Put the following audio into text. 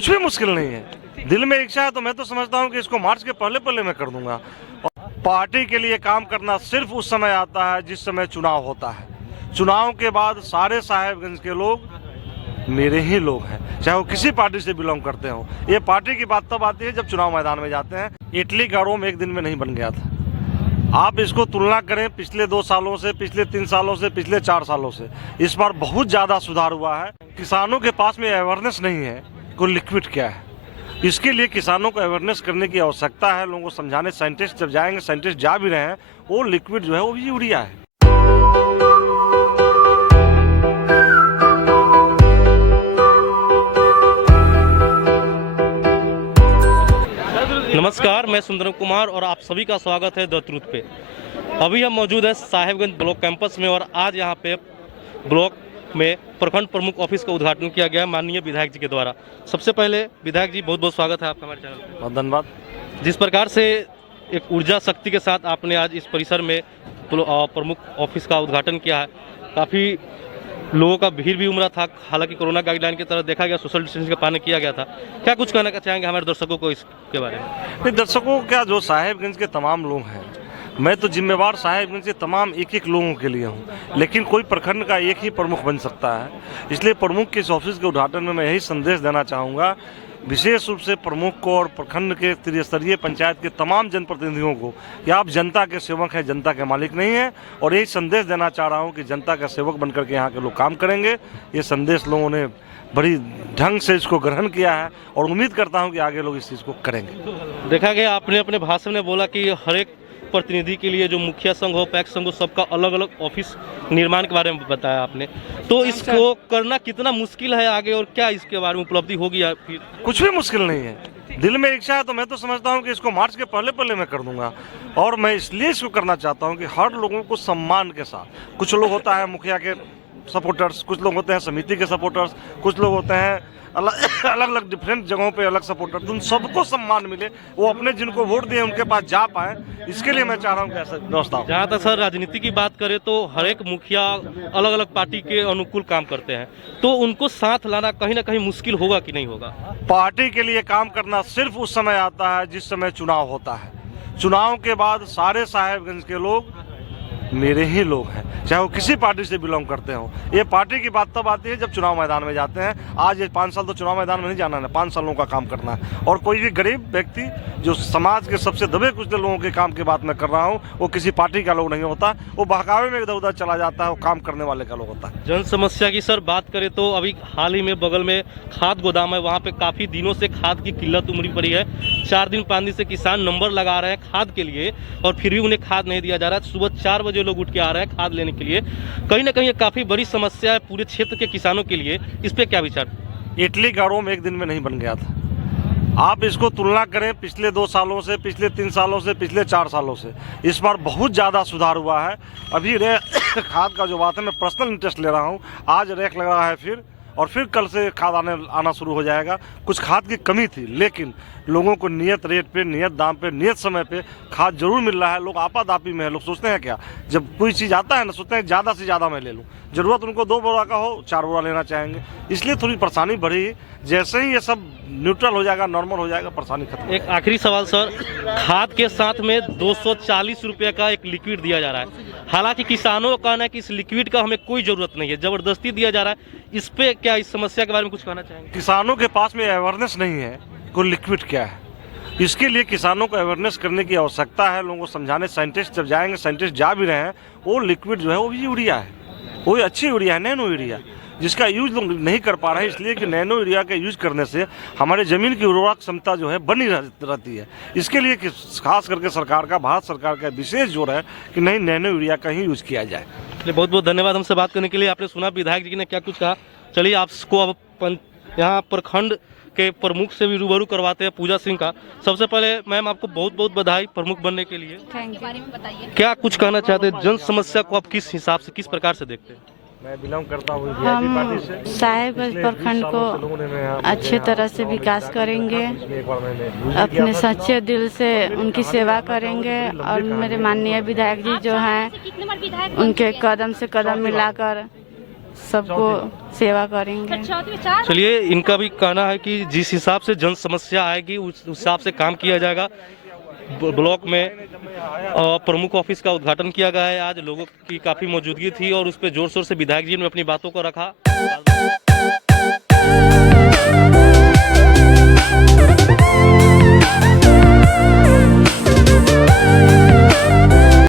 कुछ भी मुश्किल नहीं है। दिल में इच्छा है तो मैं तो समझता हूँ कि इसको मार्च के पहले पहले मैं कर दूंगा। और पार्टी के लिए काम करना सिर्फ उस समय आता है जिस समय चुनाव होता है। चुनाव के बाद सारे साहेबगंज के लोग मेरे ही लोग हैं, चाहे वो किसी पार्टी से बिलोंग करते हो। ये पार्टी की बात तब आती है जब चुनाव मैदान में जाते हैं। इटली का रोम एक दिन में नहीं बन गया था। आप इसको तुलना करें पिछले 2 सालों से, पिछले 3 सालों से, पिछले 4 सालों से, इस बार बहुत ज़्यादा सुधार हुआ है। किसानों के पास में अवेयरनेस नहीं है कोई लिक्विड क्या है। इसके लिए किसानों को अवेयरनेस करने की आवश्यकता है। लोगों को समझाने साइंटिस्ट जब जाएंगे, साइंटिस्ट जा भी रहे हैं, वो लिक्विड जो है वो भी यूरिया है। नमस्कार, मैं सुंदरम कुमार और आप सभी का स्वागत है द ट्रूथ पे। अभी हम मौजूद है साहेबगंज ब्लॉक कैंपस में और आज यहाँ पे ब्लॉक में प्रखंड प्रमुख ऑफिस का उद्घाटन किया गया है माननीय विधायक जी के द्वारा। सबसे पहले विधायक जी बहुत बहुत स्वागत है आपका हमारे चैनल पे। बहुत धन्यवाद। जिस प्रकार से एक ऊर्जा शक्ति के साथ आपने आज इस परिसर में प्रमुख ऑफिस का उद्घाटन किया है, काफ़ी लोगों का भीड़ भी उमड़ा था। हालांकि कोरोना गाइडलाइन की तरह देखा गया, सोशल डिस्टेंसिंग का पालन किया गया था। क्या कुछ कहना चाहेंगे हमारे दर्शकों को इसके बारे में? दर्शकों को क्या, जो साहेबगंज के तमाम लोग हैं, मैं तो जिम्मेवार साहेबगंज के तमाम एक लोगों के लिए हूं, लेकिन कोई प्रखंड का एक ही प्रमुख बन सकता है। इसलिए प्रमुख के इस ऑफिस के उद्घाटन में मैं यही संदेश देना चाहूँगा, विशेष रूप से प्रमुख को और प्रखंड के त्रिस्तरीय पंचायत के तमाम जनप्रतिनिधियों को, कि आप जनता के सेवक हैं, जनता के मालिक नहीं हैं। और यही संदेश देना चाह रहा हूं कि जनता का सेवक बनकर के यहाँ के लोग काम करेंगे। ये संदेश लोगों ने बड़ी ढंग से इसको ग्रहण किया है और उम्मीद करता हूँ कि आगे लोग इस चीज़ को करेंगे। देखा गया, आपने अपने भाषण में बोला कि हर एक प्रतिनिधि के लिए, जो मुखिया संघ हो, पैक्स संघ हो, सबका अलग अलग ऑफिस निर्माण के बारे में बताया आपने। तो इसको करना कितना मुश्किल है आगे, और क्या इसके बारे में उपलब्धि होगी? फिर कुछ भी मुश्किल नहीं है। दिल में इच्छा है तो मैं तो समझता हूँ कि इसको मार्च के पहले पहले मैं कर दूंगा। और मैं इसलिए इसको करना चाहता हूँ कि हर लोगों को सम्मान के साथ, कुछ लोग होता है मुखिया के सपोर्टर्स, कुछ लोग होते हैं समिति के सपोर्टर्स, कुछ लोग होते हैं अलग अलग डिफरेंट जगहों पे अलग सपोर्टर, उन सबको सम्मान मिले, वो अपने जिनको वोट दिए उनके पास जा पाए। इसके लिए मैं चाह रहा हूँ कि ऐसा व्यवस्था हो। जहाँ तक सर राजनीति की बात करें तो हर एक मुखिया अलग अलग पार्टी के अनुकूल काम करते हैं, तो उनको साथ लाना कहीं ना कहीं मुश्किल होगा कि नहीं होगा? पार्टी के लिए काम करना सिर्फ उस समय आता है जिस समय चुनाव होता है। चुनाव के बाद सारे साहेबगंज के लोग मेरे ही लोग हैं, चाहे वो किसी पार्टी से बिलोंग करते हो। ये पार्टी की बात तब आती है जब चुनाव मैदान में जाते हैं। आज ये 5 साल तो चुनाव मैदान में नहीं जाना है, 5 सालों का काम करना है। और कोई भी गरीब व्यक्ति जो समाज के सबसे दबे कुचले लोगों के काम की बात मैं कर रहा हूँ, वो किसी पार्टी का लोग नहीं होता, वो बहकावे में इधर उधर चला जाता है, वो काम करने वाले का लोग होता है। जन समस्या की सर बात करें तो अभी हाल ही में बगल में खाद गोदाम है, वहाँ पे काफ़ी दिनों से खाद की किल्लत उमड़ी पड़ी है। 4 दिन 5 दिन से किसान नंबर लगा रहे हैं खाद के लिए, और फिर भी उन्हें खाद नहीं दिया जा रहा है। सुबह 4 बजे लोग उठ के आ रहे हैं खाद लेने के लिए। कहीं ना कहीं ये काफ़ी बड़ी समस्या है पूरे क्षेत्र के किसानों के लिए। इस पे क्या विचार? इटली का रोम एक दिन में नहीं बन गया था। आप इसको तुलना करें पिछले 2 सालों से, पिछले 3 सालों से, पिछले 4 सालों से, इस बार बहुत ज़्यादा सुधार हुआ है। अभी खाद का जो बात है, मैं पर्सनल इंटरेस्ट ले रहा हूँ। आज रैक लग रहा है फिर, और फिर कल से खाद आना शुरू हो जाएगा। कुछ खाद की कमी थी, लेकिन लोगों को नियत रेट पे, नियत दाम पे, नियत समय पे खाद जरूर मिल रहा है। लोग आपादापी में है। लोग सोचते हैं क्या, जब कोई चीज़ आता है ना, सोचते हैं ज़्यादा से ज़्यादा मैं ले लूँ। ज़रूरत उनको 2 बोरा का हो, 4 बोरा लेना चाहेंगे, इसलिए थोड़ी परेशानी बढ़ी। जैसे ही ये सब न्यूट्रल हो जाएगा, नॉर्मल हो जाएगा, परेशानी खत्म। एक आखिरी सवाल सर, खाद के साथ में 240 रुपये का एक लिक्विड दिया जा रहा है। हालांकि किसानों का कहना है कि इस लिक्विड का हमें कोई ज़रूरत नहीं है, ज़बरदस्ती दिया जा रहा है। इस पे क्या, इस समस्या के बारे में कुछ कहना चाहेंगे? किसानों के पास में अवेयरनेस नहीं है कोई लिक्विड क्या है। इसके लिए किसानों को अवेयरनेस करने की आवश्यकता है। लोगों को समझाने साइंटिस्ट जब जाएंगे, साइंटिस्ट जा भी रहे हैं, वो लिक्विड जो है वो भी यूरिया है। वो अच्छी यूरिया है, नैनो यूरिया, जिसका यूज लोग नहीं कर पा रहे हैं। इसलिए कि नैनो यूरिया का यूज करने से हमारे ज़मीन की उर्वरक क्षमता जो है बनी रहती है। इसके लिए खास करके सरकार का, भारत सरकार का विशेष जोर है कि नहीं, नैनो यूरिया का ही यूज किया जाए। बहुत बहुत धन्यवाद हमसे बात करने के लिए। आपने सुना विधायक जी ने क्या कुछ कहा। चलिए आपको अब यहाँ प्रखंड के प्रमुख से भी रूबरू करवाते हैं, पूजा सिंह का। सबसे पहले मैम, आपको बहुत बहुत बधाई प्रमुख बनने के लिए। बारे में बताइए, क्या कुछ कहना चाहते हैं? जन समस्या को आप किस हिसाब से, किस प्रकार से देखते हैं? मैं बिलोंग करता हूँ हम साहेबगंज प्रखंड को अच्छे तरह से विकास करेंगे, अपने सच्चे दिल से उनकी सेवा करेंगे। और मेरे माननीय विधायक जी जो हैं, उनके कदम से कदम मिलाकर सबको सेवा करेंगे। चलिए, इनका भी कहना है कि जिस हिसाब से जन समस्या आएगी उस हिसाब से काम किया जाएगा। ब्लॉक में प्रमुख ऑफिस का उद्घाटन किया गया है। आज लोगों की काफी मौजूदगी थी और उस पर जोर शोर से विधायक जी ने अपनी बातों को रखा।